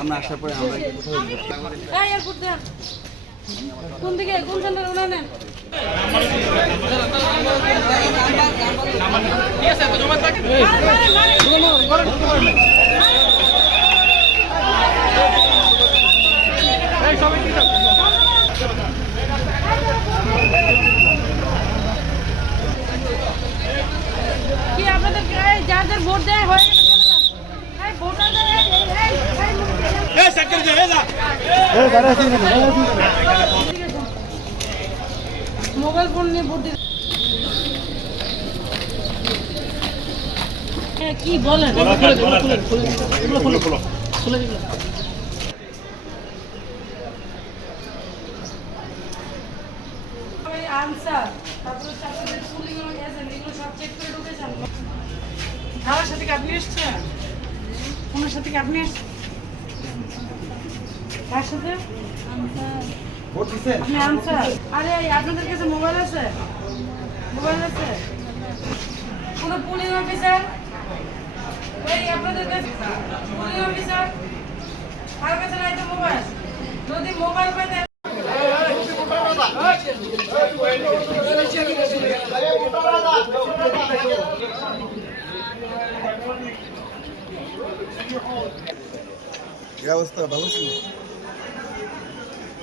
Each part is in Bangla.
আমরা আসার পরে আমরা কোন দিকে? কোন সেন্টার ওনা নেন কি আপনাদের যার ভোট দেয় হয়ে গেছে চলে যান। এই ভোটারদের এই এই এই এই ঠিক আছে। মোবাইল ফোন নিয়ে ভোট হ্যাঁ, কি বলেন? আনসার তারপরে চাকরির পুলিং এজেন্ট এগুলো সব চেক করে ঢুকেছেন? খাওয়ার সাথে কি আপনি এসছেন? ওনার সাথে কি আপনি এসছেন? কার সাথে ভোট দিচ্ছেন আপনি আনসার? আরে আপনাদের কাছে মোবাইল আছে? মোবাইল আছে? কোন পুলিশ অফিসার? এই আপনাদের কাছে পুলিশ অফিসার? কার কাছে নাই তো মোবাইল? যদি মোবাইল এই অবস্থা ভালো ছিল?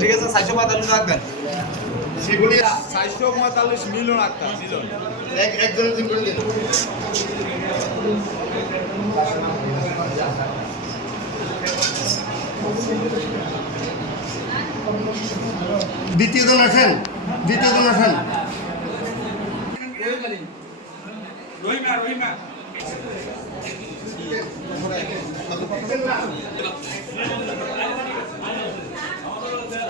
ঠিক আছে চারশো পঁয়তাল্লিশ রাখবেন। সেগুলি চারশো পঁয়তাল্লিশ রাখতাম দ্বিতীয়জন দ্বিতীয়জন রহিমা রহিমা।